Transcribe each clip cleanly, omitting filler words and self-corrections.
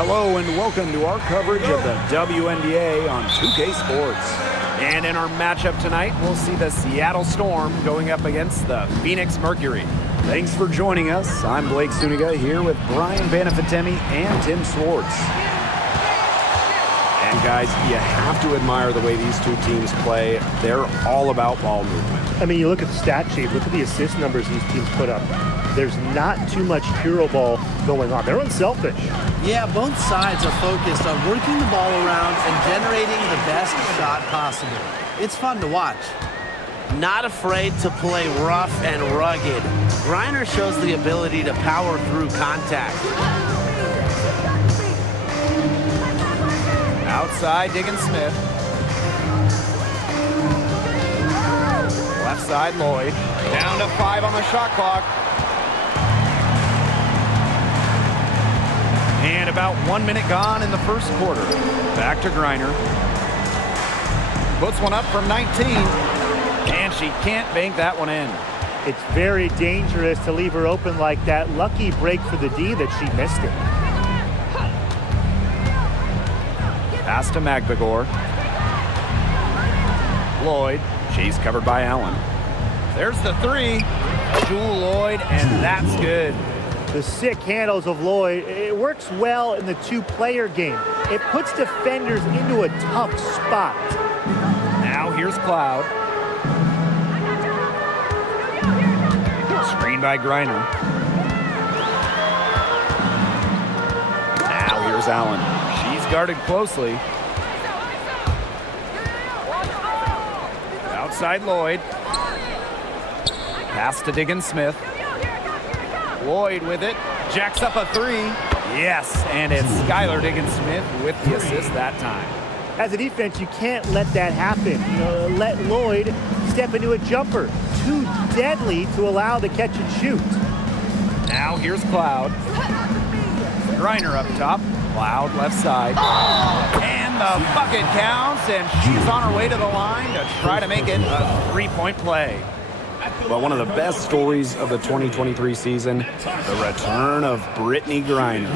Hello and welcome to our coverage of the WNBA on 2K Sports. And in our matchup tonight, we'll see the Seattle Storm going up against the Phoenix Mercury. Thanks for joining us. I'm Blake Suniga here with Brian Banafitemi and Tim Swartz. And guys, you have to admire the way these two teams play. They're all about ball movement. I mean, you look at the stat sheet, look at the assist numbers these teams put up. There's not too much hero ball going on. They're unselfish. Yeah, both sides are focused on working the ball around and generating the best shot possible. It's fun to watch. Not afraid to play rough and rugged. Griner shows the ability to power through contact. Outside, Smith. Left side, Lloyd. Down to 5 on the shot clock. And about 1 minute gone in the first quarter. Back to Griner. Puts one up from 19. And she can't bank that one in. It's very dangerous to leave her open like that. Lucky break for the D that she missed it. Pass to Magbagor. Lloyd. She's covered by Allen. There's the 3. Jewel Lloyd, and that's good. The sick handles of Lloyd, it works well in the two-player game. It puts defenders into a tough spot. Now here's Cloud. Screen by Griner. Now here's Allen. She's guarded closely. Outside Lloyd. Pass to Smith. Lloyd with it. Jacks up a 3. Yes, and it's Skylar Smith with the assist that time. As a defense, you can't let that happen. Let Lloyd step into a jumper. Too deadly to allow the catch and shoot. Now here's Cloud. Griner up top. Cloud left side. And the bucket counts, and she's on her way to the line to try to make it a 3-point play. But one of the best stories of the 2023 season, the return of Brittney Griner.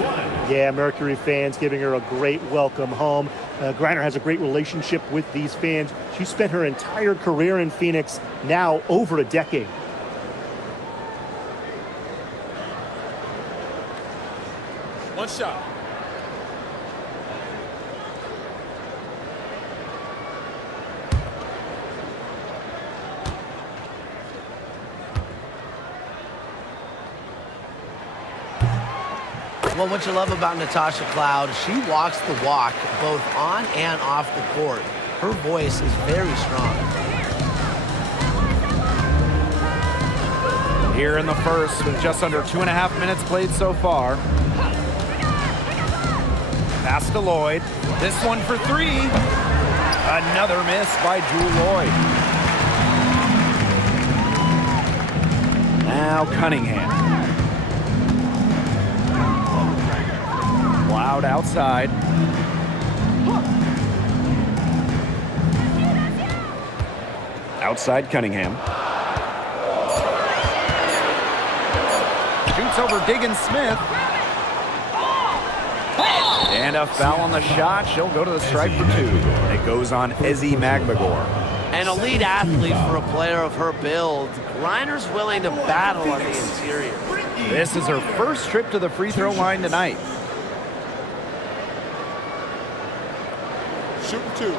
Yeah, Mercury fans giving her a great welcome home. Griner has a great relationship with these fans. She spent her entire career in Phoenix, now over a decade. One shot. Well, what you love about Natasha Cloud, she walks the walk both on and off the court. Her voice is very strong. Here in the first, with just under 2.5 minutes played so far. Pass to Lloyd. This one for 3. Another miss by Jewel Lloyd. Now Cunningham. Cloud outside. Outside Cunningham. Shoots over Smith. And a foul on the shot. She'll go to the stripe for 2. It goes on Ezzy Magbagor. An elite athlete for a player of her build. Griner's willing to battle on the interior. This is her first trip to the free throw line tonight. Shooting 2.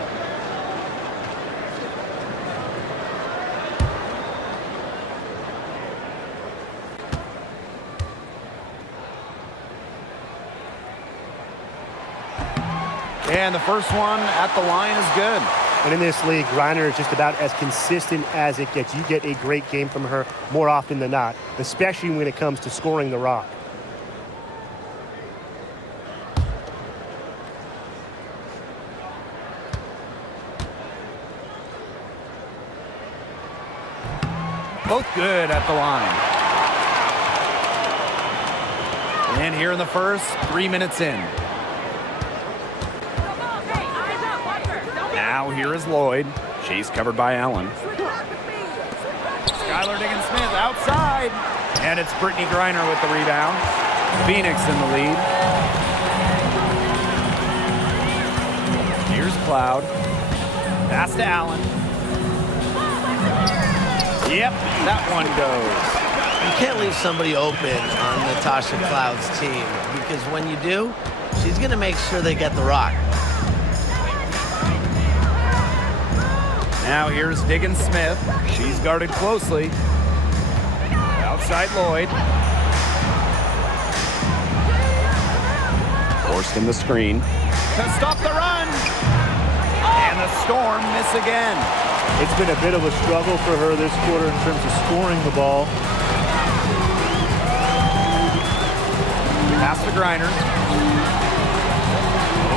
And the first one at the line is good. And in this league, Griner is just about as consistent as it gets. You get a great game from her more often than not, especially when it comes to scoring the rock. Both good at the line. And here in the first, 3 minutes in. Now here is Lloyd. She's covered by Allen. Skylar Smith outside. And it's Brittney Griner with the rebound. Phoenix in the lead. Cloud. Pass to Allen. Yep, that one goes. You can't leave somebody open on Natasha Cloud's team because when you do, she's going to make sure they get the rock. Now here's Diggin Smith. She's guarded closely. Outside Lloyd. Forced in the screen. To stop the run. And the Storm miss again. It's been a bit of a struggle for her this quarter in terms of scoring the ball. Pass to Griner.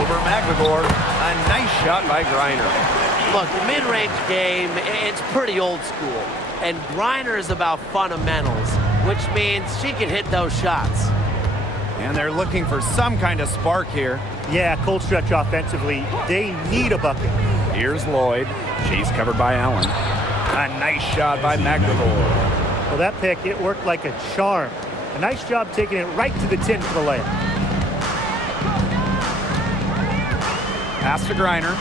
Over McLegore. A nice shot by Griner. Look, the mid-range game, it's pretty old school. And Griner is about fundamentals, which means she can hit those shots. And they're looking for some kind of spark here. Yeah, cold stretch offensively. They need a bucket. Here's Lloyd. She's covered by Allen. A nice shot by McLegore. Well, that pick, it worked like a charm. A nice job taking it right to the tin for the layup. Pass to Griner.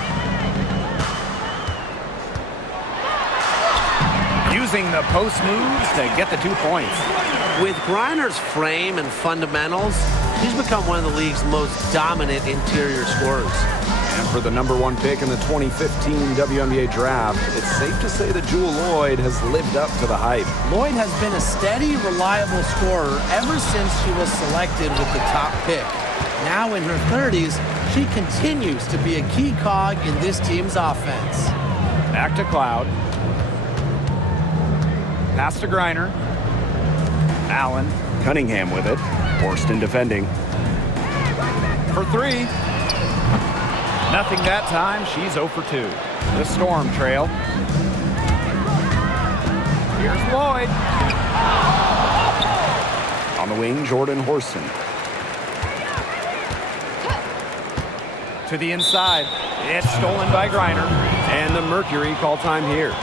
Using the post moves to get the 2 points. With Griner's frame and fundamentals, she's become one of the league's most dominant interior scorers. And for the #1 pick in the 2015 WNBA draft, it's safe to say that Jewel Lloyd has lived up to the hype. Lloyd has been a steady, reliable scorer ever since she was selected with the top pick. Now in her 30s, she continues to be a key cog in this team's offense. Back to Cloud. Pass to Griner. Allen. Cunningham with it. Forced in defending. For 3. Nothing that time. She's 0 for 2. The Storm trail. Here's Lloyd. On the wing, Jordan Horston. To the inside. It's stolen by Griner. And the Mercury call time here.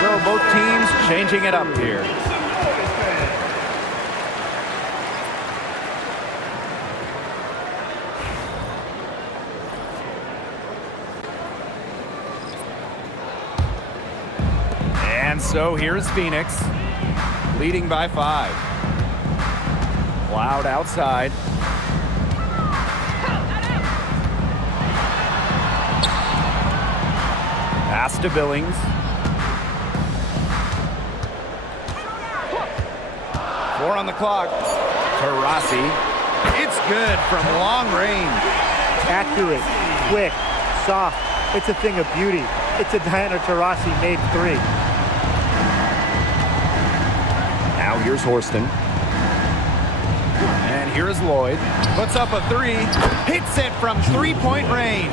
So both teams changing it up here. And so here's Phoenix, leading by 5. Cloud outside. Pass to Billings. 4 on the clock. Taurasi. It's good from long range. Accurate, quick, soft. It's a thing of beauty. It's a Diana Taurasi made 3. Now here's Horston. And here's Lloyd. Puts up a 3. Hits it from 3-point range.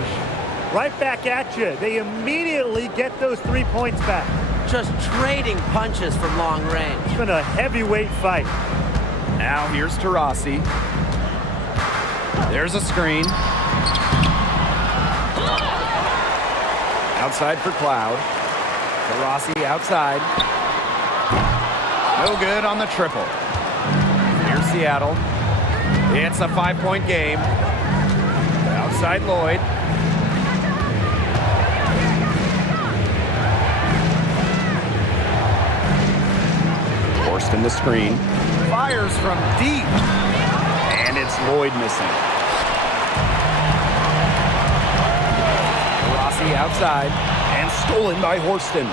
Right back at you. They immediately get those 3 points back. Just trading punches from long range. It's been a heavyweight fight. Now here's Taurasi. There's a screen. Outside for Cloud. Rossi outside. No good on the triple. Here's Seattle. It's a 5-point game. Outside Lloyd. Forced in the screen. Fires from deep. And it's Lloyd missing. Rossi outside. And stolen by Horston.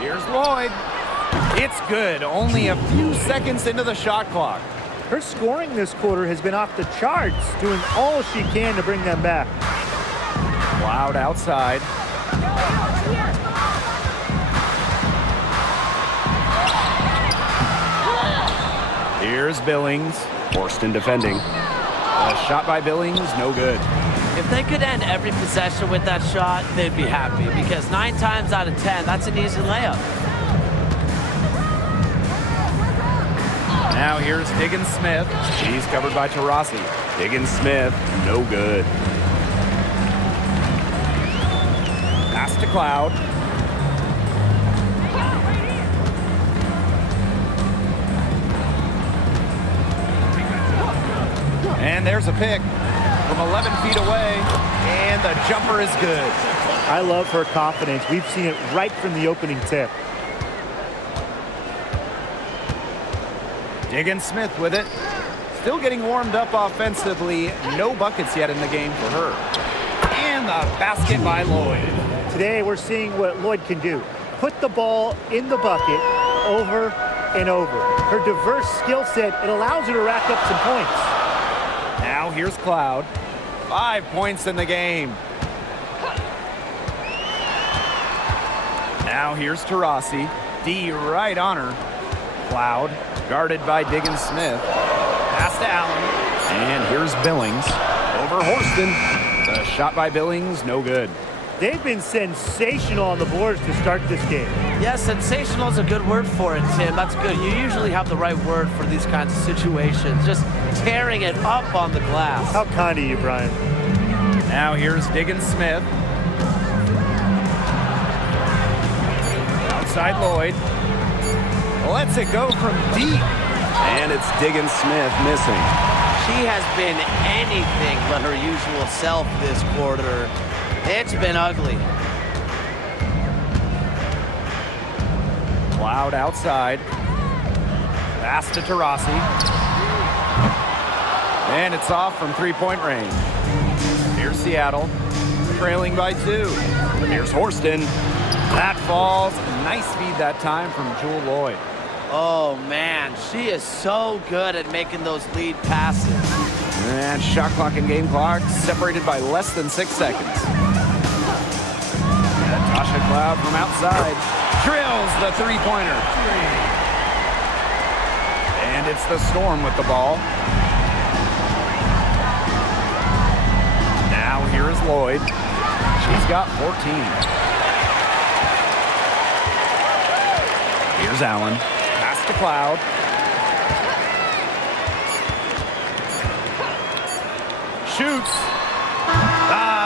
Here's Lloyd. It's good. Only a few seconds into the shot clock. Her scoring this quarter has been off the charts, doing all she can to bring them back. Cloud outside. Here's Billings. Horston defending. A shot by Billings, no good. If they could end every possession with that shot, they'd be happy, because 9 times out of 10, that's an easy layup. Now here's Diggins-Smith. She's covered by Taurasi. Diggins-Smith, no good. Pass to Cloud. And there's a pick from 11 feet away, and the jumper is good. I love her confidence. We've seen it right from the opening tip. Diggins-Smith with it. Still getting warmed up offensively. No buckets yet in the game for her. And the basket by Lloyd. Today we're seeing what Lloyd can do. Put the ball in the bucket over and over. Her diverse skill set, it allows her to rack up some points. Now here's Cloud. 5 points in the game. Now here's Taurasi. D right on her. Cloud guarded by Diggins-Smith. Pass to Allen. And here's Billings. Over Horston. The shot by Billings, no good. They've been sensational on the boards to start this game. Yeah, sensational is a good word for it, Tim. That's good. You usually have the right word for these kinds of situations. Just tearing it up on the glass. How kind of you, Brian. Now here's Diggins-Smith. Outside Lloyd. Lets it go from deep. And it's Diggins-Smith missing. She has been anything but her usual self this quarter. It's been ugly. Cloud outside. Pass to Taurasi. And it's off from 3-point range. Here's Seattle, trailing by 2. Here's Horston. That falls. Nice feed that time from Jewel Lloyd. Oh, man, she is so good at making those lead passes. And shot clock and game clock separated by less than 6 seconds. Natasha Cloud from outside drills the 3-pointer. And it's the Storm with the ball. Now here is Lloyd. She's got 14. Here's Allen. Pass to Cloud. Shoots.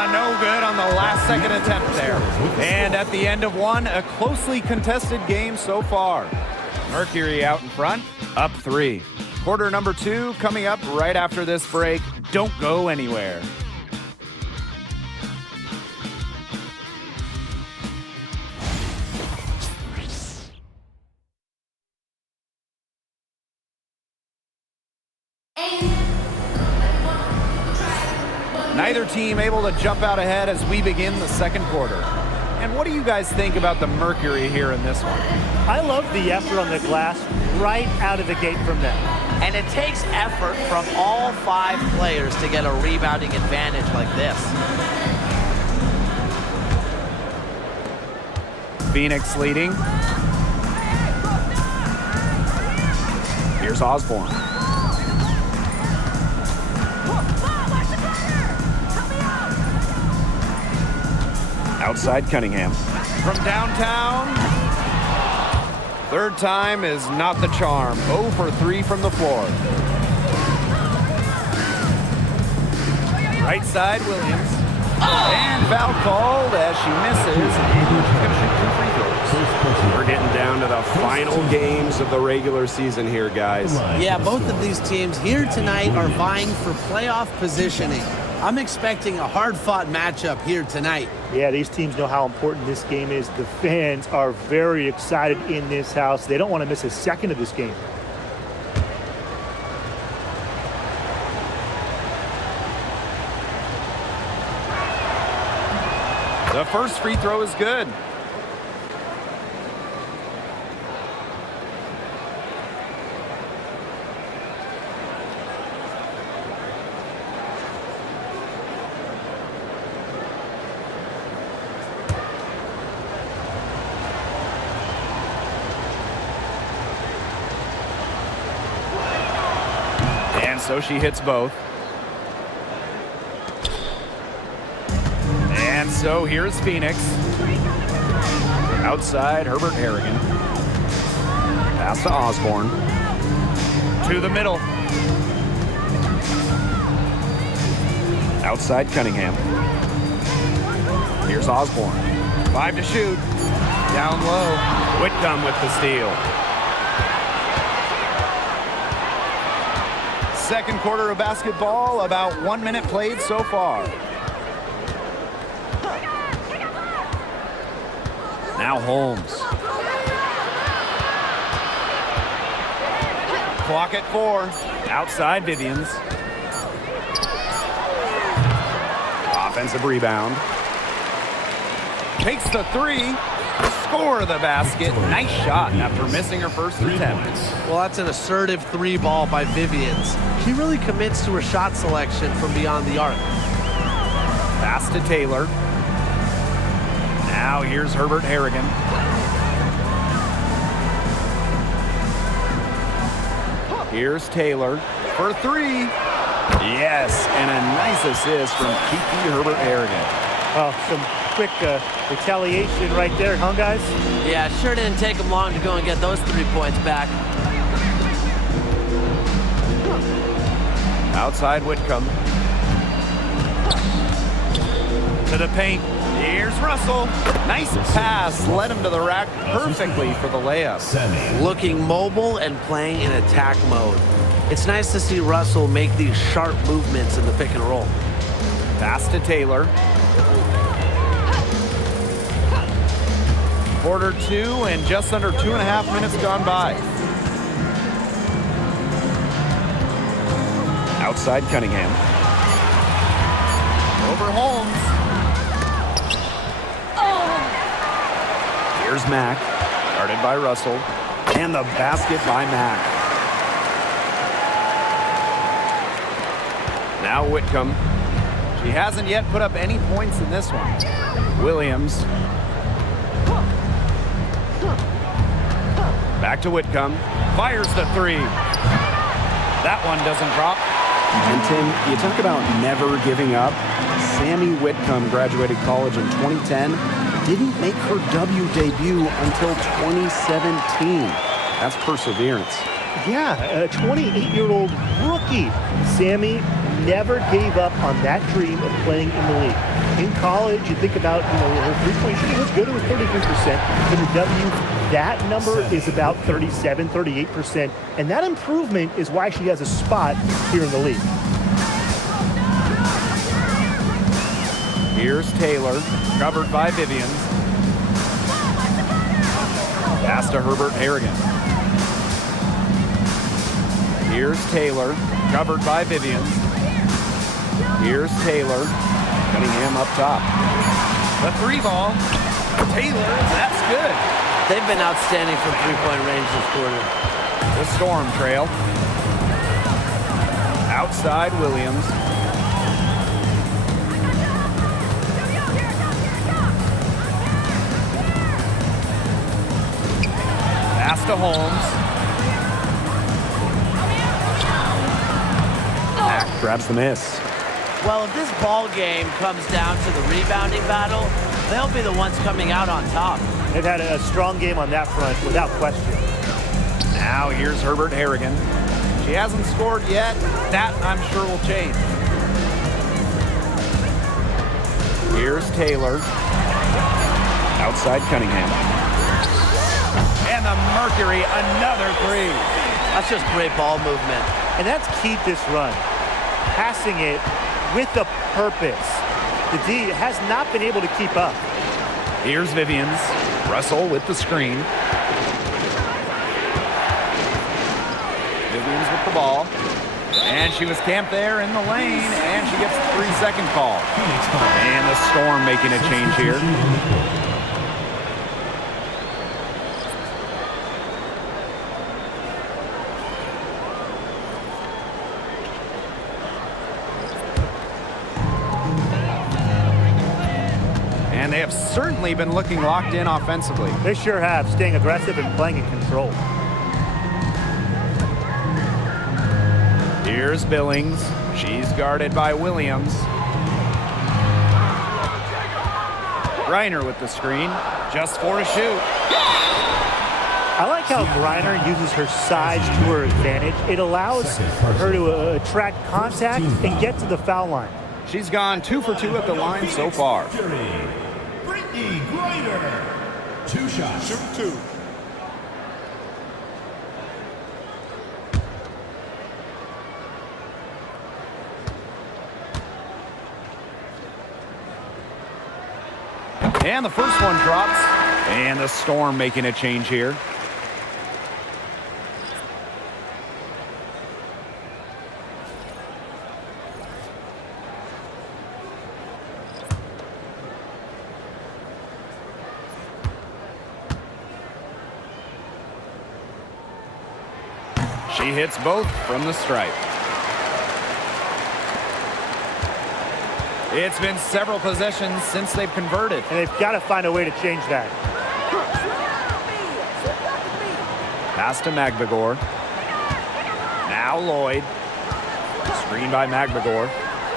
No good on the last second attempt there. And at the end of one, a closely contested game so far. Mercury out in front, up 3. Quarter number 2 coming up right after this break. Don't go anywhere. Neither team able to jump out ahead as we begin the second quarter. And what do you guys think about the Mercury here in this one? I love the effort on the glass right out of the gate from them. And it takes effort from all 5 players to get a rebounding advantage like this. Phoenix leading. Here's Osborne. Outside Cunningham. From downtown. Third time is not the charm. 0 for 3 from the floor. Right side, Williams. And foul called as she misses. And she's going to shoot 2 free throws. We're getting down to the final games of the regular season here, guys. Yeah, both of these teams here tonight are vying for playoff positioning. I'm expecting a hard-fought matchup here tonight. Yeah, these teams know how important this game is. The fans are very excited in this house. They don't want to miss a second of this game. The first free throw is good. And so she hits both. And so here's Phoenix. Outside, Herbert Harrigan. Pass to Osborne. To the middle. Outside, Cunningham. Here's Osborne. 5 to shoot. Down low. Whitcomb with the steal. Second quarter of basketball, about 1 minute played so far. Now Holmes. Clock at 4. Outside Vivians. Offensive rebound. Takes the 3. Score the basket. Nice shot after missing her first 3 attempts. Well, that's an assertive 3 ball by Vivians. She really commits to her shot selection from beyond the arc. Pass to Taylor. Now here's Herbert Harrigan. Here's Taylor for 3. Yes, and a nice assist from Kiki Herbert Harrigan. Oh, some quick retaliation right there, huh, guys? Yeah, sure didn't take them long to go and get those 3 points back. Outside Whitcomb. To the paint. Here's Russell. Nice pass. Led him to the rack perfectly for the layup. Looking mobile and playing in attack mode. It's nice to see Russell make these sharp movements in the pick and roll. Pass to Taylor. Quarter 2 and just under 2.5 minutes gone by. Outside Cunningham. Over Holmes. Here's Mack. Guarded by Russell. And the basket by Mack. Now Whitcomb. She hasn't yet put up any points in this one. Williams. Back to Whitcomb. Fires the 3. That one doesn't drop. And Tim, you talk about never giving up. Sammy Whitcomb graduated college in 2010. Didn't make her W debut until 2017. That's perseverance. Yeah, a 28-year-old rookie. Sammy never gave up on that dream of playing in the league. In college, you think about, her three-point shooting was good. It was 33%. For the W, that number is about 37, 38%. And that improvement is why she has a spot here in the league. Here's Taylor, covered by Vivians. Pass to Herbert Harrigan. Here's Taylor, covered by Vivians. Here's Taylor, Cunningham up top. The 3 ball. Taylor, that's good. They've been outstanding from three-point range this quarter. The Storm trail. Outside Williams. Pass to Holmes. Mack grabs the miss. Well, if this ball game comes down to the rebounding battle, they'll be the ones coming out on top. They've had a strong game on that front, without question. Now here's Herbert Harrigan. She hasn't scored yet. That, I'm sure, will change. Here's Taylor. Outside Cunningham. And the Mercury, another three. That's just great ball movement. And that's keyed this run. Passing it with a purpose. The D has not been able to keep up. Here's Vivians. Russell with the screen. Vivians with the ball. And she was camped there in the lane, and she gets a 3-second call. And the Storm making a change here. And they have certainly been looking locked in offensively. They sure have, staying aggressive and playing in control. Here's Billings. She's guarded by Williams. Griner with the screen. Just 4 to shoot. I like how Griner uses her size to her advantage. It allows her to attract contact and get to the foul line. She's gone 2 for 2 at the line so far. Brittany Griner. 2 shots. Shoot 2. And the first one drops. And the Storm making a change here. She hits both from the stripe. It's been several possessions since they've converted. And they've got to find a way to change that. Pass to Magbagor. Now Lloyd. Screen by Magbagor.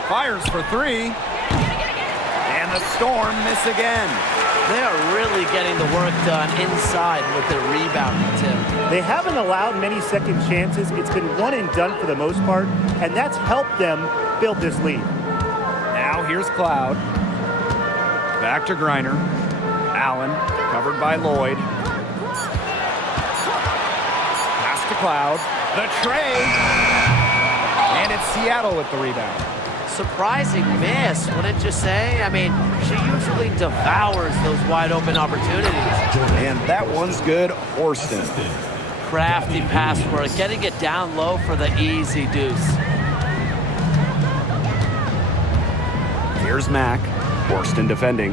Fires for 3. And the Storm miss again. They are really getting the work done inside with their rebounding tip. They haven't allowed many second chances. It's been one and done for the most part, and that's helped them build this lead. Now here's Cloud. Back to Griner. Allen, covered by Lloyd. Pass to Cloud. The trade. And it's Seattle with the rebound. Surprising miss, wouldn't you say? I mean, she usually devours those wide open opportunities. And that one's good, Horston. Crafty pass work, getting it down low for the easy deuce. Here's Mack. Horston defending.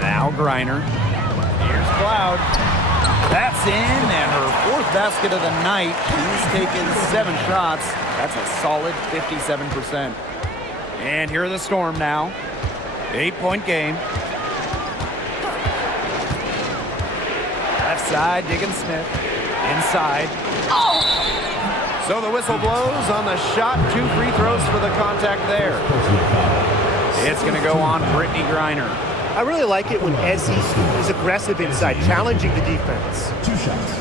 Now Griner. Here's Cloud. That's in, and her 4th basket of the night. She's taken 7 shots. That's a solid 57%. And here are the Storm now. 8-point game. Left side, Diggins-Smith. Inside. Oh! So the whistle blows on the shot. 2 free throws for the contact there. It's going to go on Brittany Griner. I really like it when Ezzy is aggressive inside, challenging the defense. 2 shots.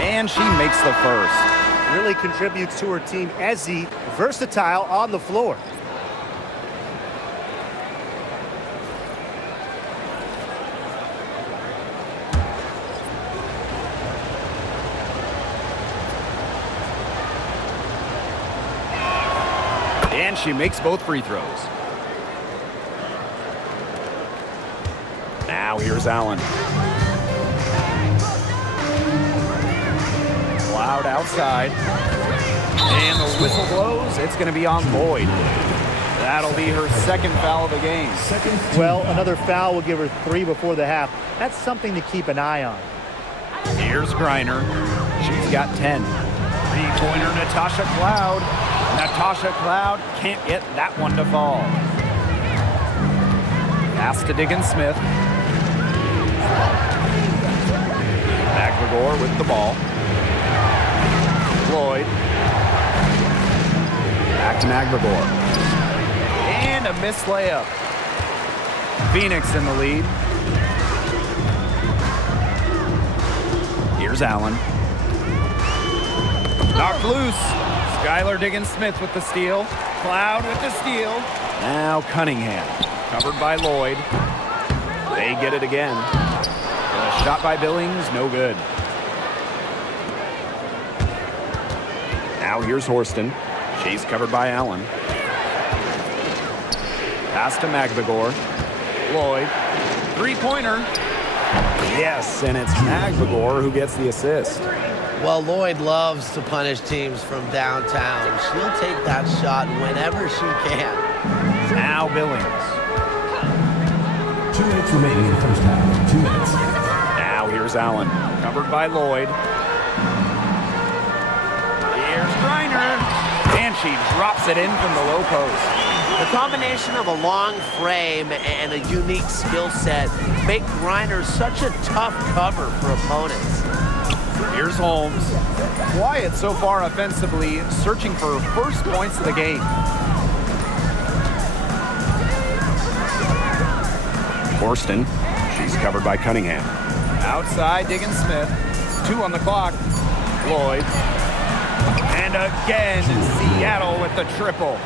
And she makes the first. Really contributes to her team. Ezzy, versatile on the floor. And she makes both free throws. Now here's Allen. Cloud outside. And the whistle blows. It's going to be on Lloyd. That'll be her 2nd foul of the game. Well, another foul will give her 3 before the half. That's something to keep an eye on. Here's Griner. She's got 10. Three-pointer, Natasha Cloud. Natasha Cloud can't get that one to fall. Pass to Diggins-Smith. Magbagor with the ball. Lloyd. Back Back to Magvagor. And a missed layup. Phoenix in the lead. Here's Allen. Knocked loose. Skylar Diggins-Smith with the steal. Cloud with the steal. Now Cunningham. Covered by Lloyd. They get it again. A shot by Billings, no good. Now here's Horston. She's covered by Allen. Pass to Magvagor. Lloyd. Three-pointer. Yes, and it's Magvagor who gets the assist. Well, Lloyd loves to punish teams from downtown. She'll take that shot whenever she can. Now Billings. 2 minutes remaining in the first half. 2 minutes. Now here's Allen. Covered by Lloyd. Here's Griner. And she drops it in from the low post. The combination of a long frame and a unique skill set make Griner such a tough cover for opponents. Here's Holmes. Quiet so far offensively, searching for first points of the game. Horston. She's covered by Cunningham. Outside, Diggins-Smith. 2 on the clock. Lloyd. And again, Seattle with the triple.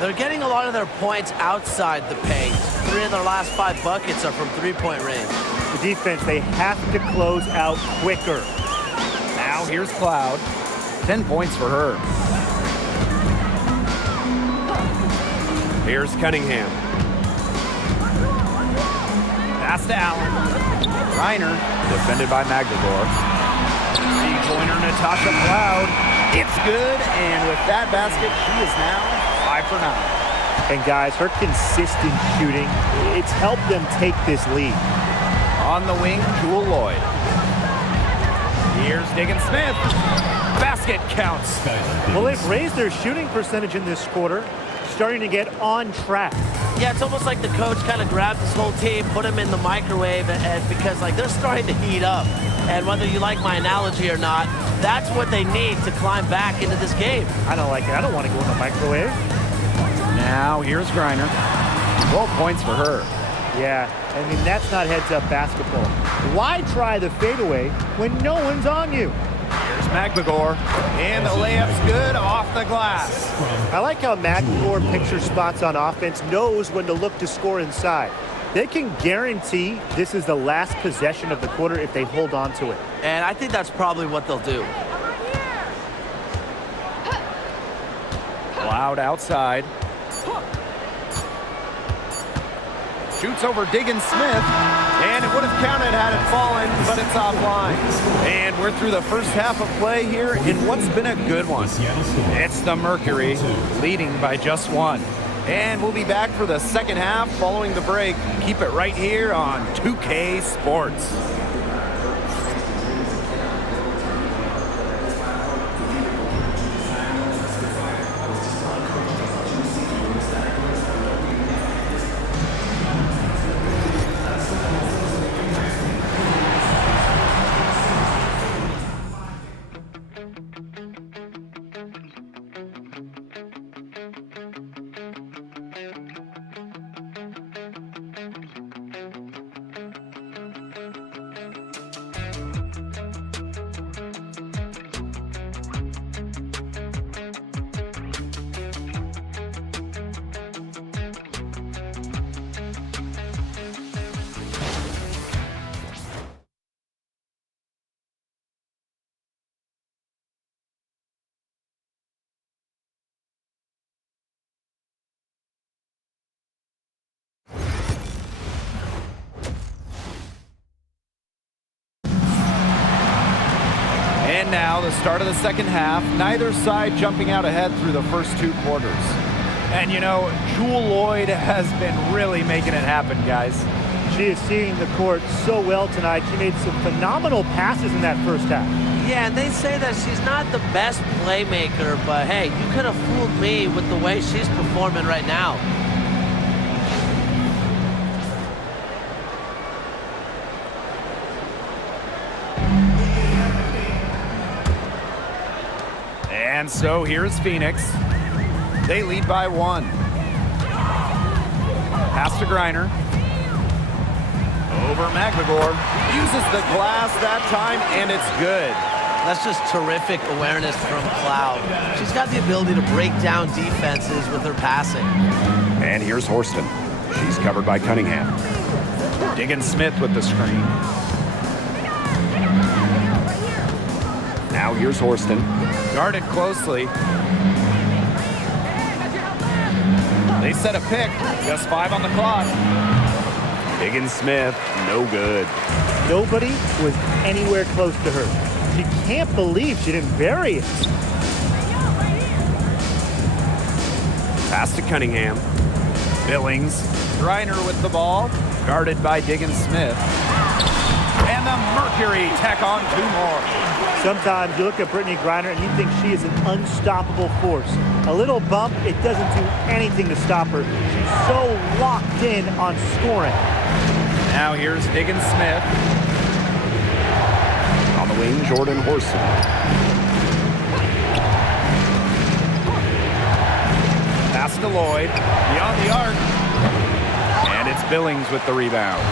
They're getting a lot of their points outside the paint. 3 of their last 5 buckets are from three-point range. The defense, they have to close out quicker. Now here's Cloud. 10 points for her. Here's Cunningham. Pass to Allen. Reiner. Defended by Magvagor. Three-pointer Natasha Cloud. It's good, and with that basket, she is now 5 for 9. And guys, her consistent shooting, it's helped them take this lead. On the wing, Jewel Lloyd. Here's Diggins-Smith. Basket counts. Well, they've raised their shooting percentage in this quarter, starting to get on track. Yeah, it's almost like the coach kind of grabbed this whole team, put them in the microwave, and because like they're starting to heat up. And whether you like my analogy or not, that's what they need to climb back into this game. I don't like it. I don't want to go in the microwave. Now here's Griner. 12 points for her. Yeah, I mean, that's not heads-up basketball. Why try the fadeaway when no one's on you? Here's Magvagor. And the layup's good off the glass. I like how Magvagor picks her spots on offense, knows when to look to score inside. They can guarantee this is the last possession of the quarter if they hold on to it. And I think that's probably what they'll do. Cloud outside. Shoots over Diggins-Smith, and it would have counted had it fallen, but it's offline. And we're through the first half of play here in what's been a good one. It's the Mercury, leading by just 1. And we'll be back for the second half following the break. Keep it right here on 2K Sports. And now the start of the second half, neither side jumping out ahead through the first 2 quarters. And you know, Jewel Lloyd has been really making it happen, guys. She is seeing the court so well tonight. She made some phenomenal passes in that first half. Yeah, and they say that she's not the best playmaker, but hey, you could have fooled me with the way she's performing right now. And so here's Phoenix. They lead by 1. Pass to Griner. Over McLegore. Uses the glass that time, and it's good. That's just terrific awareness from Cloud. She's got the ability to break down defenses with her passing. And here's Horston. She's covered by Cunningham. Smith with the screen. Now here's Horston. Guarded closely. They set a pick. Just 5 on the clock. Smith, no good. Nobody was anywhere close to her. She can't believe she didn't bury it. Pass to Cunningham. Billings. Griner with the ball. Guarded by Smith. And the Mercury tack on 2 more. Sometimes you look at Brittany Griner and you think she is an unstoppable force. A little bump, it doesn't do anything to stop her. She's so locked in on scoring. Now here's Smith. On the wing, Jordan Horston. Pass to Lloyd. Beyond the arc. And it's Billings with the rebound.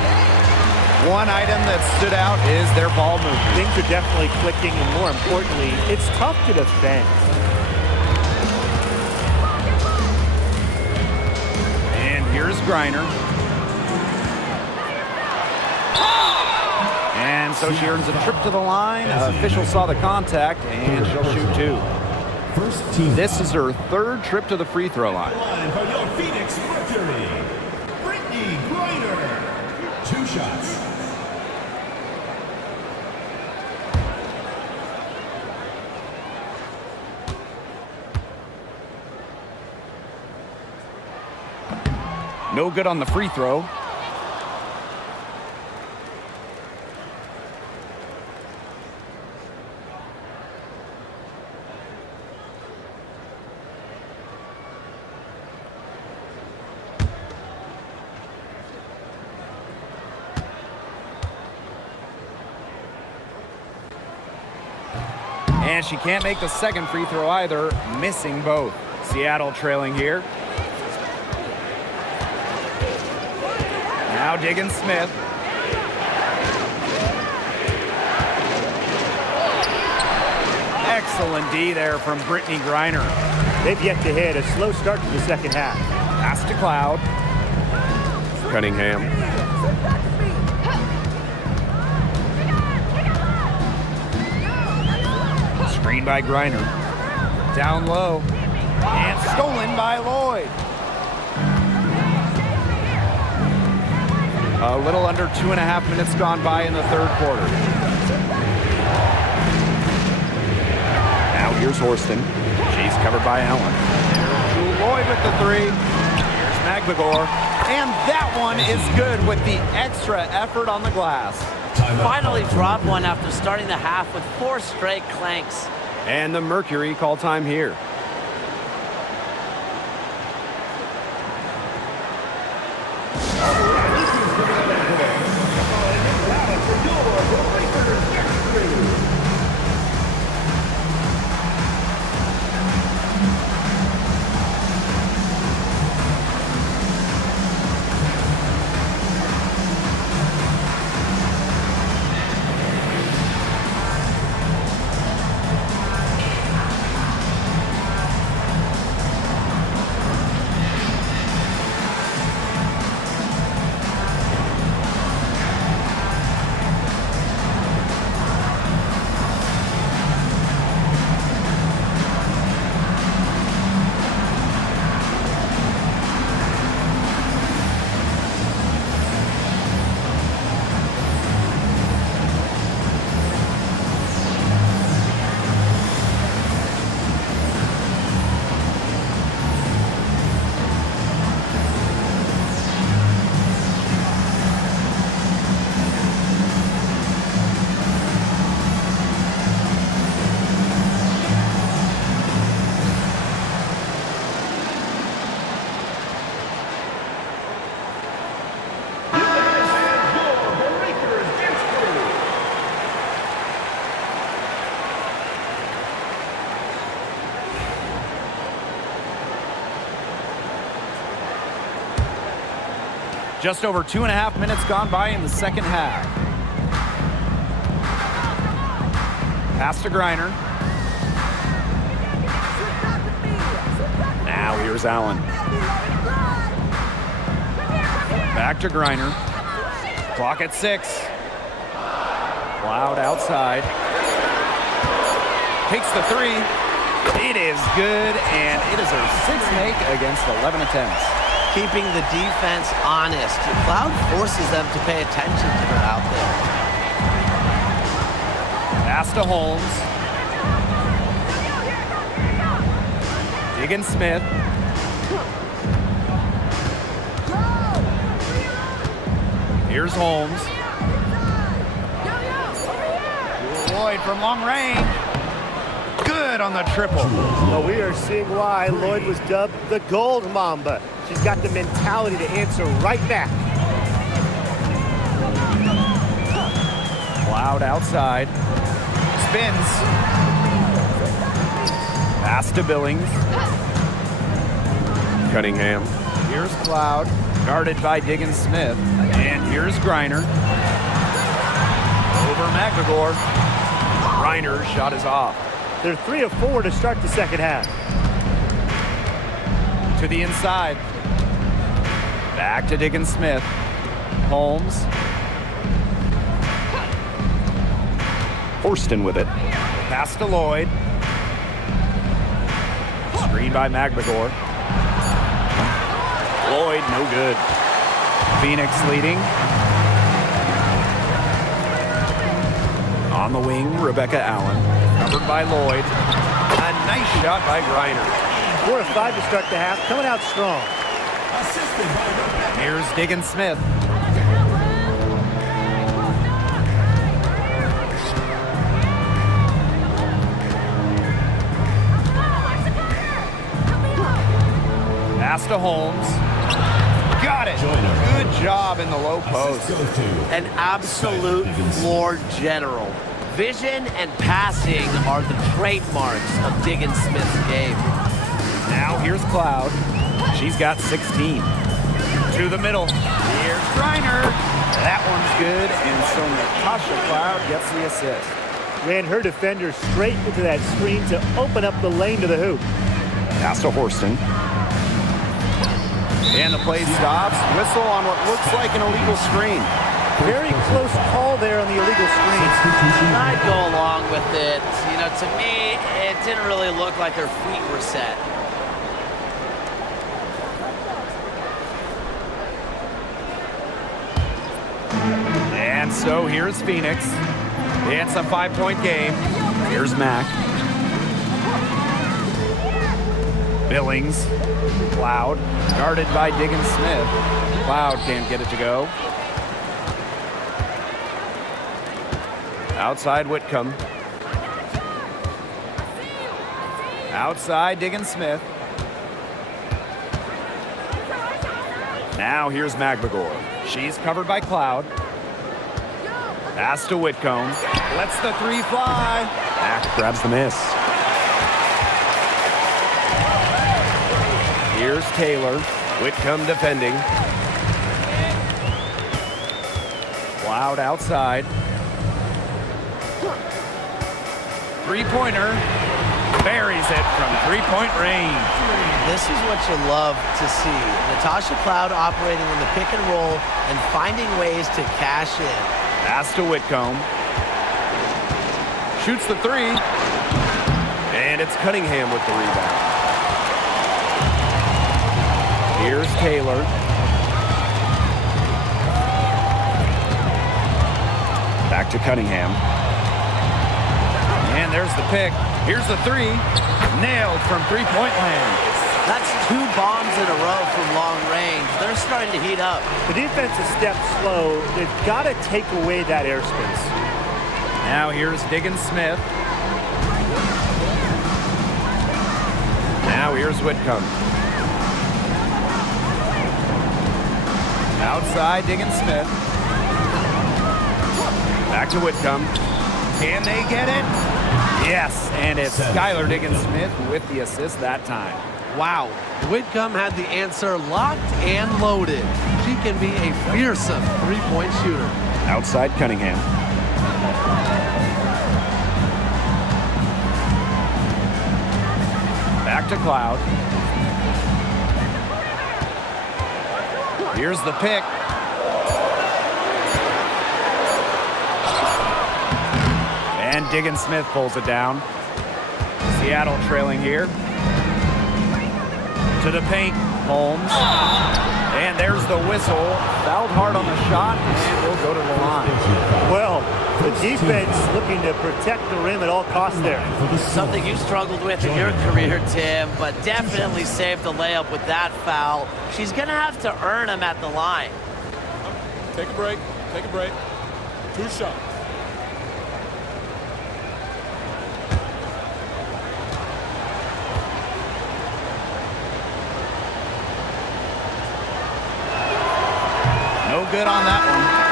One item that stood out is their ball movement. Things are definitely clicking, and more importantly, it's tough to defend. And here's Griner. And so she earns a trip to the line. Official saw the contact, and she'll shoot 2. First team. This is her 3rd trip to the free throw line. Line for your Phoenix Mercury, Brittany Griner. 2 shots. No good on the free throw. And she can't make the 2nd free throw either, missing both. Seattle trailing here. Now Smith. Excellent D there from Brittany Griner. They've yet to hit a slow start to the second half. Pass to Cloud. Cunningham. Screen by Griner. Down low. And stolen by Lloyd. A little under 2.5 minutes gone by in the 3rd quarter. Now here's Horston. She's covered by Allen. Lloyd with the 3. Here's McLegore. And that one is good with the extra effort on the glass. Finally dropped one after starting the half with 4 straight clanks. And the Mercury call time here. Just over 2.5 minutes gone by in the second half. Pass to Griner. Now here's Allen. Back to Griner. Clock at 6. Cloud outside. Takes the 3. It is good, and it is her 6th make against 11 attempts. Keeping the defense honest. Cloud forces them to pay attention to her out there. Pass to Holmes. Diggins Smith. Here's Holmes. Lloyd from long range. Good on the triple. Well, we are seeing why Lloyd was dubbed the Gold Mamba. She's got the mentality to answer right back. Cloud outside. Spins. Pass to Billings. Cunningham. Here's Cloud, guarded by Diggins Smith. And here's Griner. Over McNagor. Griner's shot is off. They're 3 of 4 to start the second half. To the inside. Back to Diggins Smith. Holmes. Horston with it. Pass to Lloyd. Screen by McNagor. Lloyd, no good. Phoenix leading. On the wing, Rebecca Allen. Covered by Lloyd. A nice shot by Griner. 4 of 5 to start the half, coming out strong. Here's Diggins Smith. Pass to Holmes. Got it. Good job in the low post. An absolute floor general. Vision and passing are the trademarks of Diggins Smith's game. Now here's Cloud. She's got 16. To the middle. Here's Griner. That one's good, and so Natasha Cloud gets the assist. Ran her defender straight into that screen to open up the lane to the hoop. Pass to Horston. And the play stops. Whistle on what looks like an illegal screen. Very close call there on the illegal screen. I'd go along with it. You know, to me, it didn't really look like her feet were set. And so here's Phoenix. It's a 5-point game. Here's Mac. Billings. Cloud. Guarded by Diggins Smith. Cloud can't get it to go. Outside Whitcomb. Outside Diggins Smith. Now here's McNagor. She's covered by Cloud. Pass to Whitcomb. Lets the 3 fly. Mac grabs the miss. Here's Taylor. Whitcomb defending. Cloud outside. 3-pointer. Buries it from 3-point range. This is what you love to see. Natasha Cloud operating in the pick and roll and finding ways to cash in. Pass to Whitcomb. Shoots the 3. And it's Cunningham with the rebound. Here's Taylor. Back to Cunningham. And there's the pick. Here's the 3. Nailed from 3-point land. That's 2 bombs in a row from long range. They're starting to heat up. The defense is stepped slow. They've got to take away that airspace. Now here's Diggins Smith. Now here's Whitcomb. Outside Diggins Smith. Back to Whitcomb. Can they get it? Yes, and it's Skylar Diggins Smith with the assist that time. Wow, Whitcomb had the answer locked and loaded. She can be a fearsome three-point shooter. Outside Cunningham. Back to Cloud. Here's the pick. And Diggins Smith pulls it down. Seattle trailing here. To the paint, Holmes. And there's the whistle. Fouled hard on the shot, and will go to the line. Well, the defense looking to protect the rim at all costs there. Something you struggled with in your career, Tim, but definitely saved the layup with that foul. She's going to have to earn him at the line. Take a break. Take a break. 2 shots. No good on that one.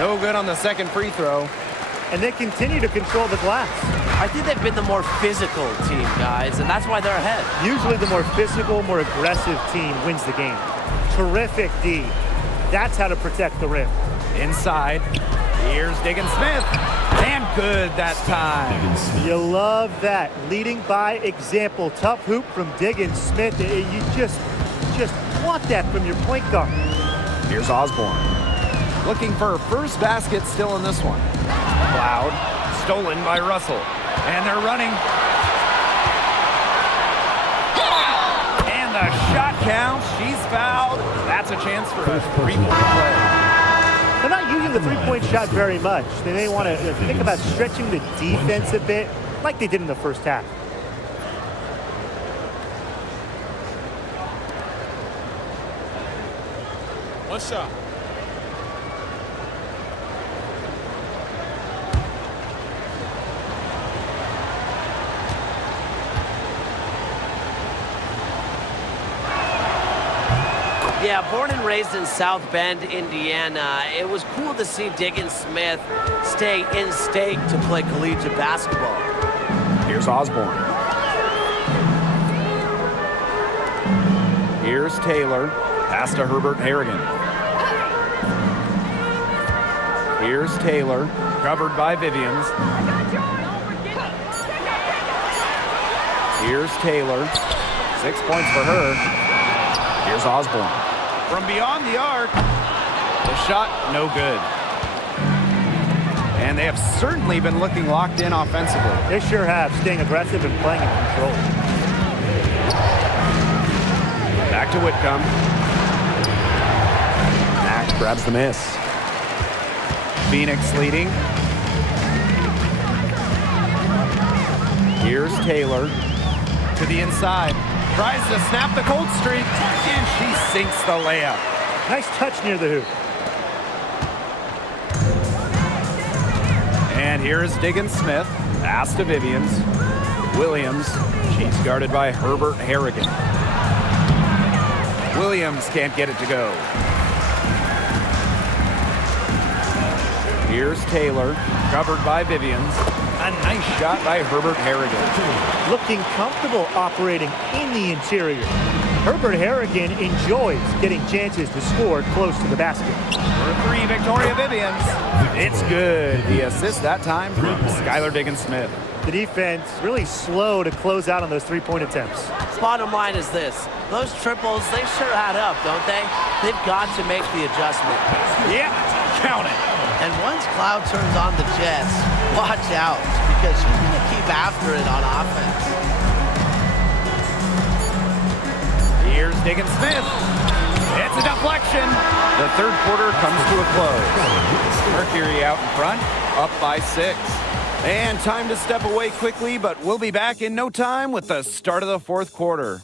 No good on the second free throw. And they continue to control the glass. I think they've been the more physical team, guys, and that's why they're ahead. Usually the more physical, more aggressive team wins the game. Terrific D. That's how to protect the rim. Inside, here's Diggins Smith, and good that time. You love that. Leading by example. Tough hoop from Diggins Smith. You just want that from your point guard. Here's Osborne. Looking for her first basket still in this one. Cloud, stolen by Russell. And they're running. And the shot counts. She's fouled. That's a chance for a three-point play. They're not using the three-point shot very much. They may want to think about stretching the defense a bit, like they did in the first half. One shot. Yeah, born and raised in South Bend, Indiana, it was cool to see Diggins Smith stay in state to play collegiate basketball. Here's Osborne. Here's Taylor. Pass to Herbert Harrigan. Here's Taylor. Covered by Vivians. Here's Taylor. 6 points for her. Here's Osborne. From beyond the arc. The shot, no good. And they have certainly been looking locked in offensively. They sure have, staying aggressive and playing in control. Back to Whitcomb. Mack grabs the miss. Phoenix leading. Here's Taylor to the inside. Tries to snap the cold streak, and she sinks the layup. Nice touch near the hoop. And here's Diggins Smith. Pass to Vivians. Williams. She's guarded by Herbert Harrigan. Williams can't get it to go. Here's Taylor. Covered by Vivians. A nice shot by Herbert Harrigan. Looking comfortable operating in the interior. Herbert Harrigan enjoys getting chances to score close to the basket. For three, Victoria Vivians. It's good. The assist that time from Skylar Diggins Smith. The defense really slow to close out on those three-point attempts. Bottom line is this. Those triples, they sure add up, don't they? They've got to make the adjustment. Yeah, count it. And once Cloud turns on the Jets, watch out, because she's going to keep after it on offense. Here's Diggins Smith. It's a deflection. The third quarter comes to a close. Mercury out in front, up by 6. And time to step away quickly, but we'll be back in no time with the start of the fourth quarter.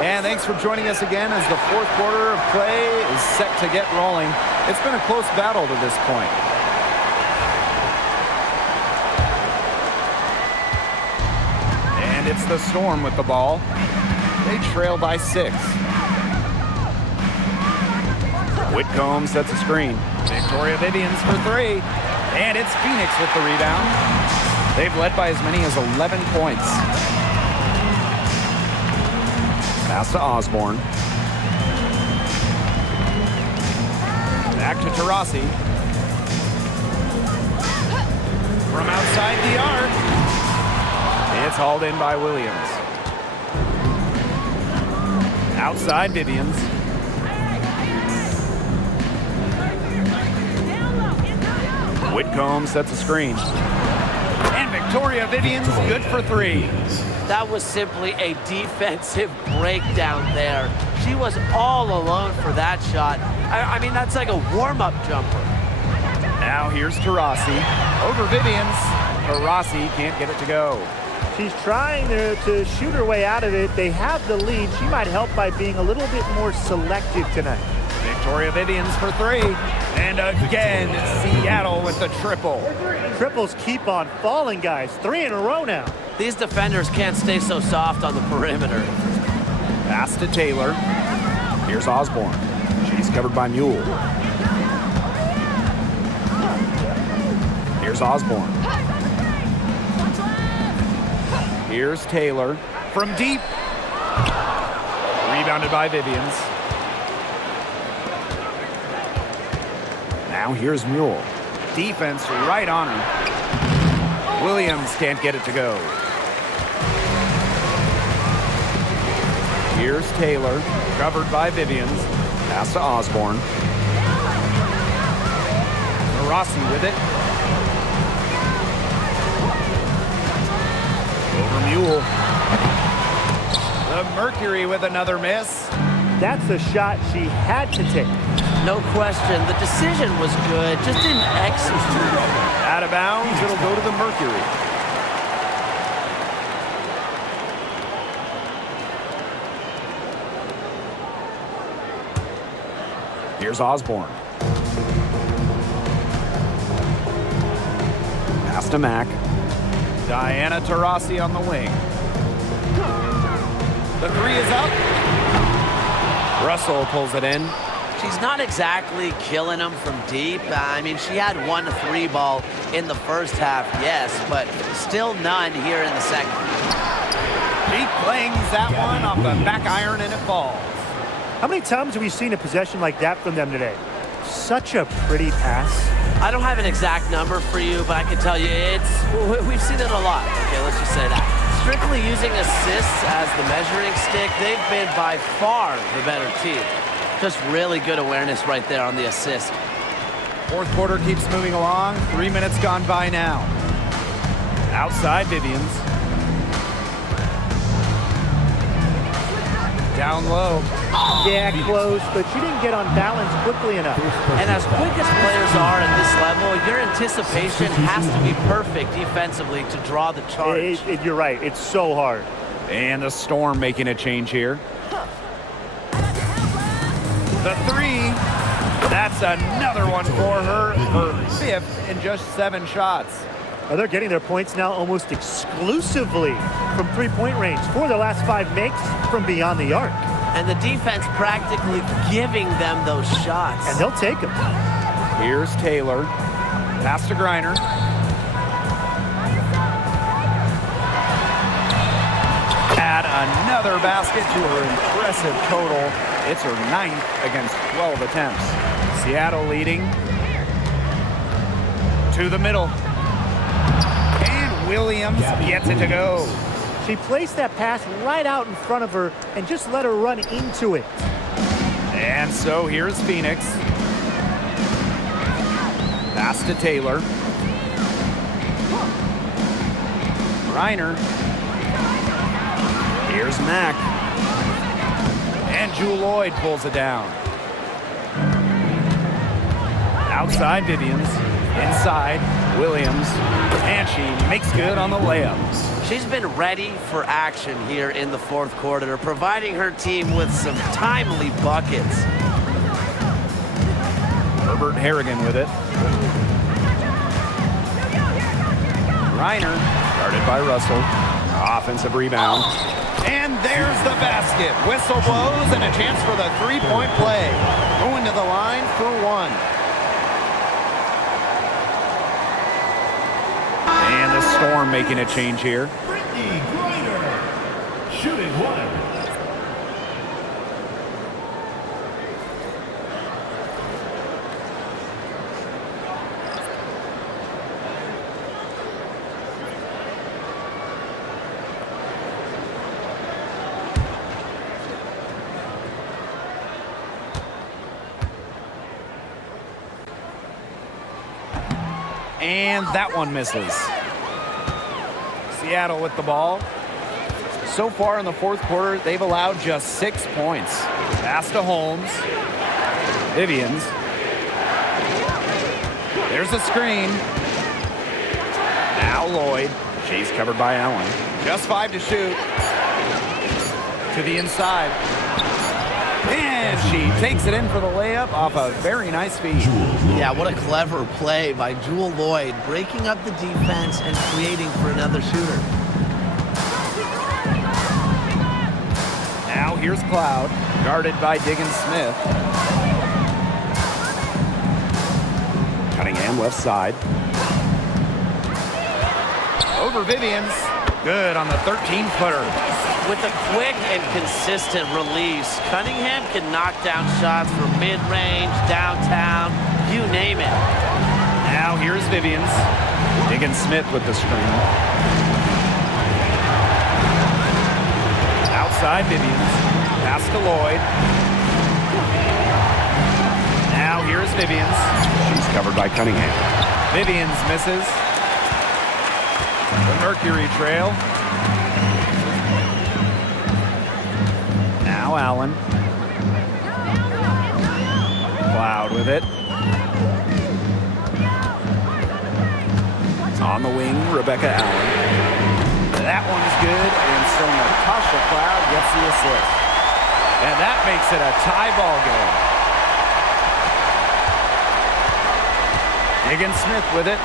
And thanks for joining us again as the fourth quarter of play is set to get rolling. It's been a close battle to this point. And it's the Storm with the ball. They trail by 6. Whitcomb sets a screen. Victoria Vivians for 3. And it's Phoenix with the rebound. They've led by as many as 11 points. Pass to Osborne. Back to Taurasi. From outside the arc. It's hauled in by Williams. Outside Vivians. Whitcomb sets a screen. And Victoria Vivians good for 3. That was simply a defensive breakdown there. She was all alone for that shot. I mean, that's like a warm-up jumper. Now here's Taurasi. Over Vivians. Taurasi can't get it to go. She's trying to shoot her way out of it. They have the lead. She might help by being a little bit more selective tonight. Victoria Vivians for 3. And again, Seattle with the triple. Triples keep on falling, guys. 3 in a row now. These defenders can't stay so soft on the perimeter. Pass to Taylor. Here's Osborne. She's covered by Mule. Here's Osborne. Here's Taylor from deep. Rebounded by Vivians. Now here's Mule. Defense right on her. Williams can't get it to go. Here's Taylor, covered by Vivians. Pass to Osborne. Rossi with it. Over Mule. The Mercury with another miss. That's the shot she had to take. No question. The decision was good, just didn't execute. Out of bounds, it'll go to the Mercury. Here's Osborne. Pass to Mack. Diana Taurasi on the wing. The 3 is up. Russell pulls it in. She's not exactly killing them from deep. I mean, she had 1 3 ball in the first half, yes, but still none here in the second. She clings that one off the back iron and it falls. How many times have we seen a possession like that from them today? Such a pretty pass. I don't have an exact number for you, but I can tell you we've seen it a lot. Okay, let's just say that. Strictly using assists as the measuring stick, they've been by far the better team. Just really good awareness right there on the assist. Fourth quarter keeps moving along. 3 minutes gone by now. Outside Vivians. Down low. Yeah, close, but she didn't get on balance quickly enough. And as quick as players are at this level, your anticipation has to be perfect defensively to draw the charge. You're right. It's so hard. And the Storm making a change here. The 3. That's another one for her. Her 5th in just 7 shots. They're getting their points now almost exclusively from three-point range. 4 of their last 5 makes from beyond the arc. And the defense practically giving them those shots. And they'll take them. Here's Taylor. Pass to Griner. Add another basket to her impressive total. It's her 9th against 12 attempts. Seattle leading. To the middle. And Williams gets it to go. She placed that pass right out in front of her and just let her run into it. And so here's Phoenix. Pass to Taylor. Reiner. Here's Mack. And Jewel Lloyd pulls it down. Outside Vivians. Inside. Williams, and she makes good on the layups. She's been ready for action here in the fourth quarter, providing her team with some timely buckets. Herbert Harrigan with it. Reiner, guarded by Russell. Offensive rebound. And there's the basket. Whistle blows and a chance for the three-point play. Going to the line for one. And the Storm making a change here. Brittany Griner, shooting one. And that one misses. Seattle with the ball. So far in the fourth quarter, they've allowed just 6 points. Pass to Holmes. Vivians. There's a screen. Now Lloyd. She's covered by Allen. Just 5 to shoot. To the inside. And she takes it in for the layup off a very nice feed. Yeah, what a clever play by Jewel Lloyd, breaking up the defense and creating for another shooter. Now here's Cloud, guarded by Smith. Cunningham left side. Over Vivians. Good on the 13-footer. With a quick and consistent release, Cunningham can knock down shots from mid-range, downtown, you name it. Now here's Vivians. Smith with the screen. Outside Vivians. Pass to Lloyd. Now here's Vivians. She's covered by Cunningham. Vivians misses. The Mercury trail. Now Allen. Cloud with it. On the wing, Rebecca Allen. That one's good, and so Natasha Cloud gets the assist. And that makes it a tie ball game. Smith with it.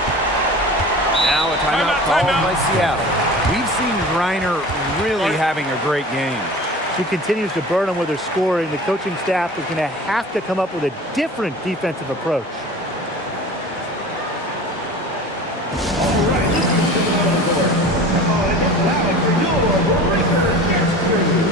Now a timeout called by Seattle. We've seen Griner really having a great game. She continues to burn them with her scoring. The coaching staff is going to have to come up with a different defensive approach. All right, let's get to the board. Come on, it's loud for your Breaker next crew.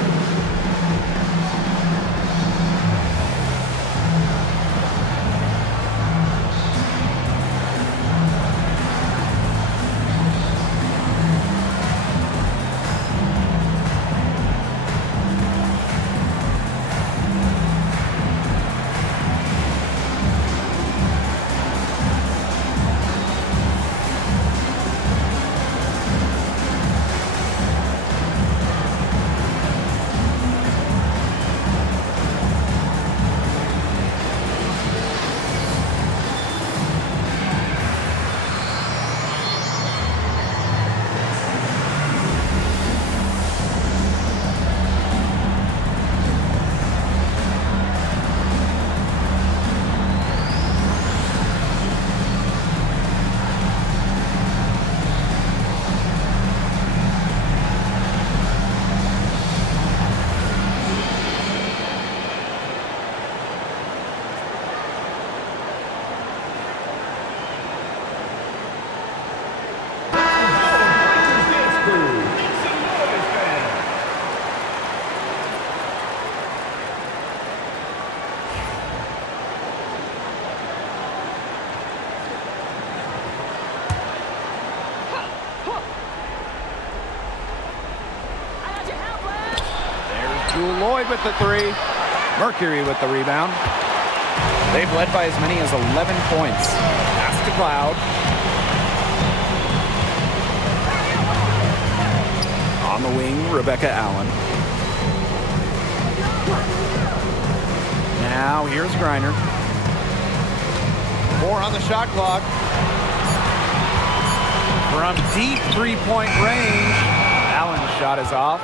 Lloyd with the three. Mercury with the rebound. They've led by as many as 11 points. Pass to Cloud. On the wing, Rebecca Allen. Now here's Griner. 4 on the shot clock. From deep three-point range, Allen's shot is off.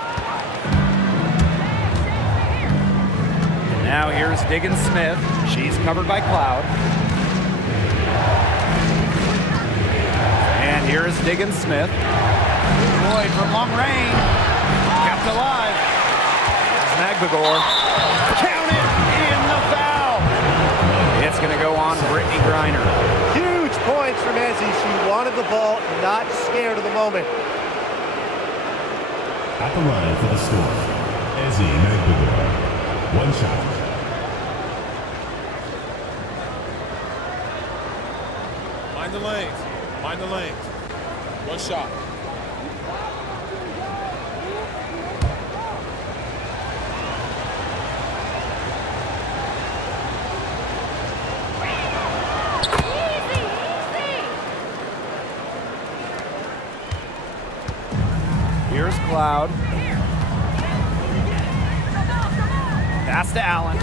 And now here's Diggins Smith. She's covered by Cloud. And here's Diggins Smith. Lloyd from long range. Kept alive. Magbagor. Count it in the foul. It's going to go on Brittany Griner. Huge points from Ezzy. She wanted the ball, not scared of the moment. At the line for the Storm, Ezzy Magbagor. One shot. Mind the lanes. Mind the lanes. One shot. Here's Cloud. Pass to Allen.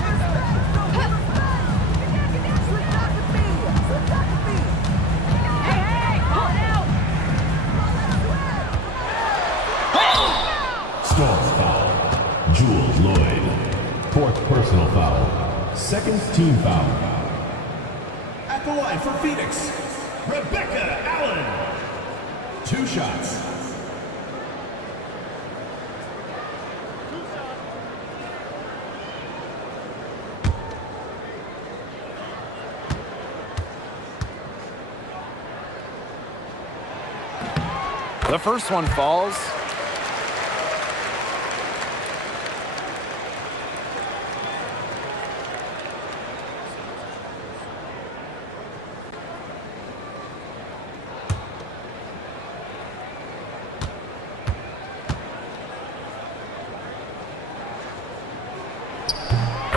Storm foul. Jules Lloyd. Fourth personal foul. Second team foul. At the line for Phoenix, Rebecca Allen. 2 shots. The first one falls.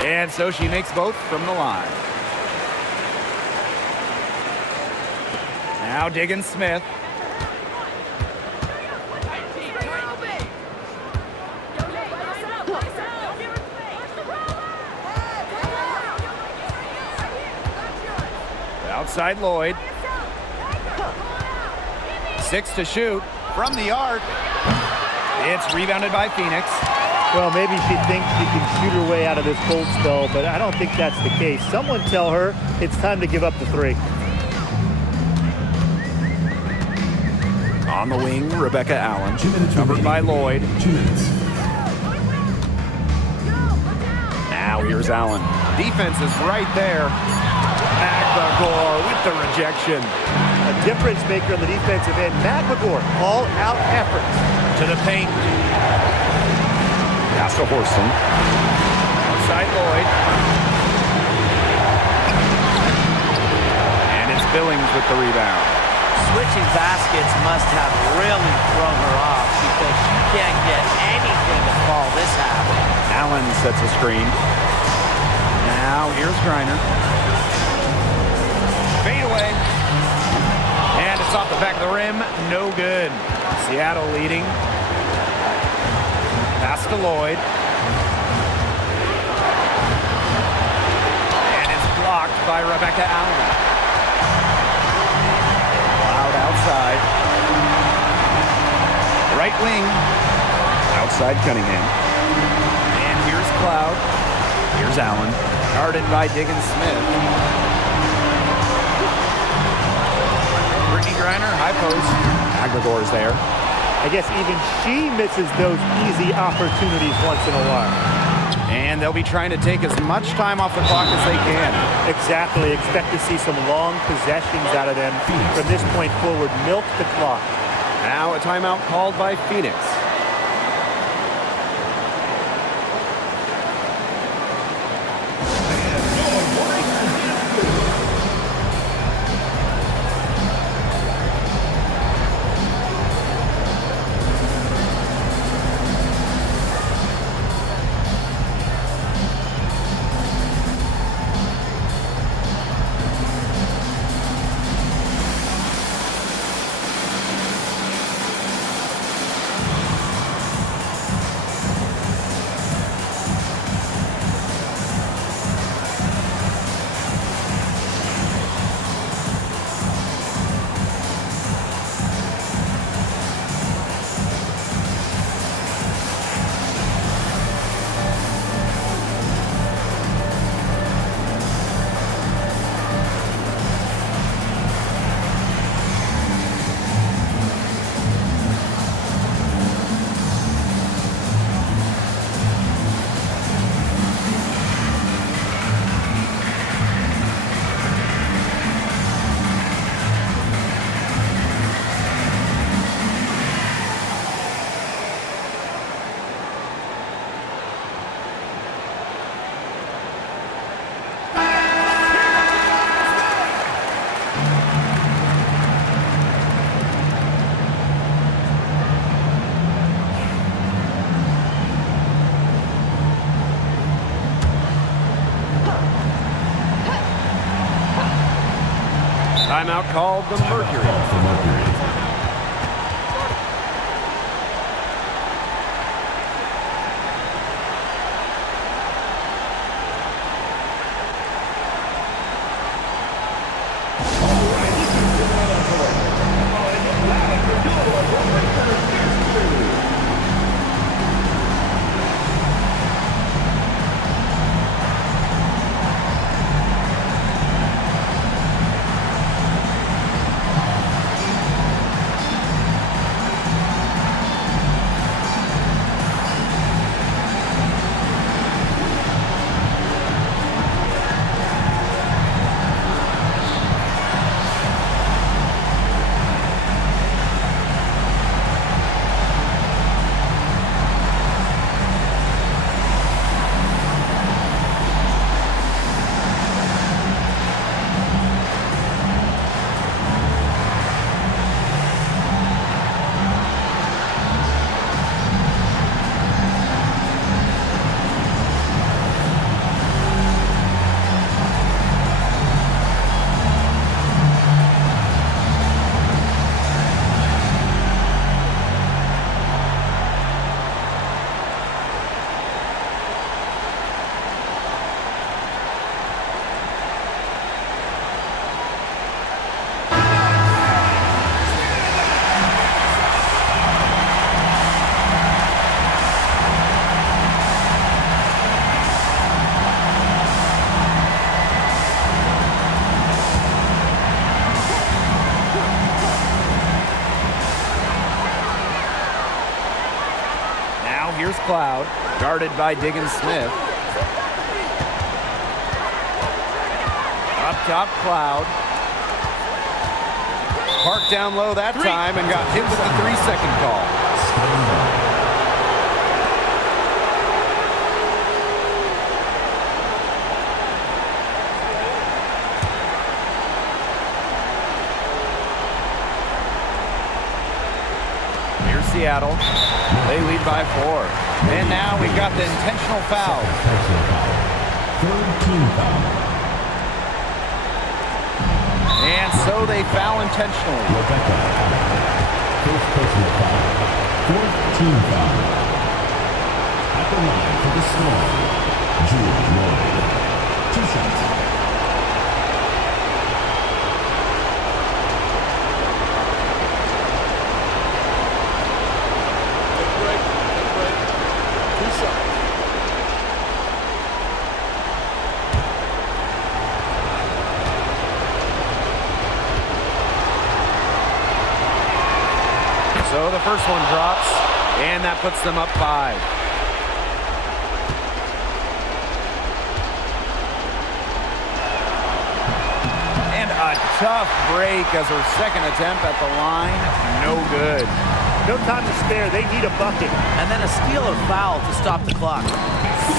And so she makes both from the line. Now Diggins Smith. Outside Lloyd. 6 to shoot from the arc. It's rebounded by Phoenix. Well, maybe she thinks she can shoot her way out of this cold spell, but I don't think that's the case. Someone tell her it's time to give up the 3. On the wing, Rebecca Allen, covered by Lloyd. 2 minutes. Now here's Allen. Defense is right there. Magbagor with the rejection. A difference maker on the defensive end. Magbagor, all-out effort. To the paint. Pass to Horston. Outside Lloyd. And it's Billings with the rebound. Switching baskets must have really thrown her off because she can't get anything to fall this half. Allen sets a screen. Now here's Griner. Fade away. And it's off the back of the rim. No good. Seattle leading. Pass to Lloyd. And it's blocked by Rebecca Allen. Cloud outside. Right wing. Outside Cunningham. And here's Cloud. Here's Allen. Guarded by Diggins Smith. Brittany Griner, high post. Magbagor is there. I guess even she misses those easy opportunities once in a while. And they'll be trying to take as much time off the clock as they can. Exactly. Expect to see some long possessions out of them from this point forward. Milk the clock. Now a timeout called by Phoenix. Timeout called the Mercury. Here's Cloud, guarded by Smith. Up top, Cloud. Parked down low that time and got hit with the 3-second call. Here's Seattle. They lead by 4. And now we've got the intentional foul. Third team foul. And so they foul intentionally. Rebecca. First personal foul. Fourth team foul. At the line for the Storm, Julie Lloyd. 2 shots. So the first one drops, and that puts them up 5. And a tough break as her second attempt at the line. No good. No time to spare. They need a bucket. And then a steal or foul to stop the clock.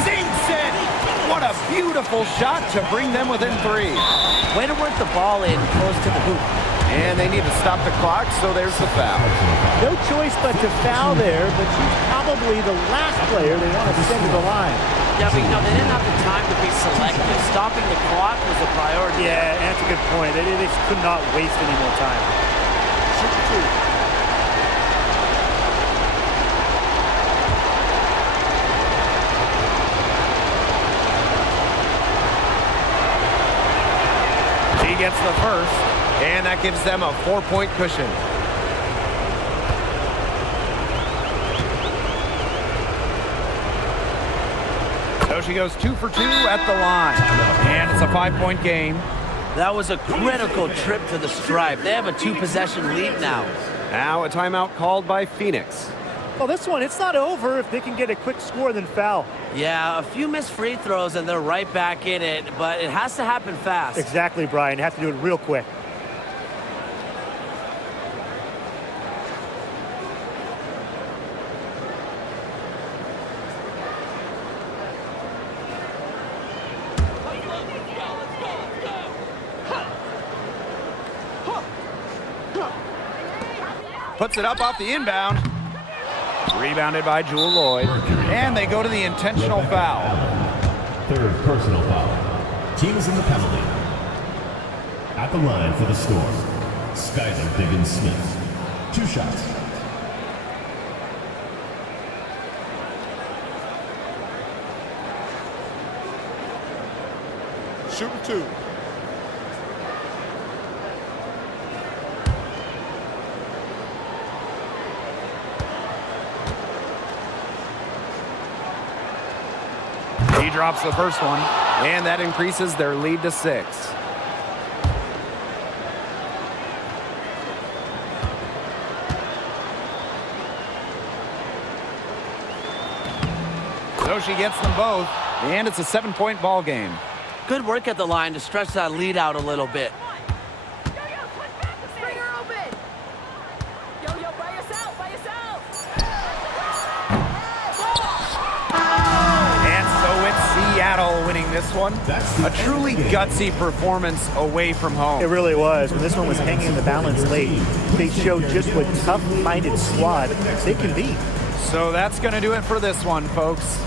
Sinks it! What a beautiful shot to bring them within 3. Way to work the ball in close to the hoop. And they need to stop the clock, so there's the foul. No choice but to foul there, but she's probably the last player they want to send to the line. Yeah, but you know, they didn't have the time to be selective. Stopping the clock was a priority. Yeah, and that's a good point. They just could not waste any more time. Shoot the 2. Gets the first, and that gives them a 4-point cushion. So she goes 2 for 2 at the line, and it's a 5-point game. That was a critical trip to the stripe. They have a 2-possession lead now. Now a timeout called by Phoenix. Well, this one, it's not over if they can get a quick score then foul. Yeah, a few missed free throws and they're right back in it, but it has to happen fast. Exactly, Brian. You have to do it real quick. Puts it up off the inbound. Rebounded by Jewel Lloyd. And they go to the intentional foul. Third personal foul. Teams in the penalty. At the line for the Storm, Skylar Diggins-Smith. 2 shots. Shooting 2. He drops the first one, and that increases their lead to 6. So she gets them both, and it's a 7-point ball game. Good work at the line to stretch that lead out a little bit. Seattle winning this one. A truly gutsy performance away from home. It really was. When this one was hanging in the balance late, they showed just what tough-minded squad they can be. So that's going to do it for this one, folks.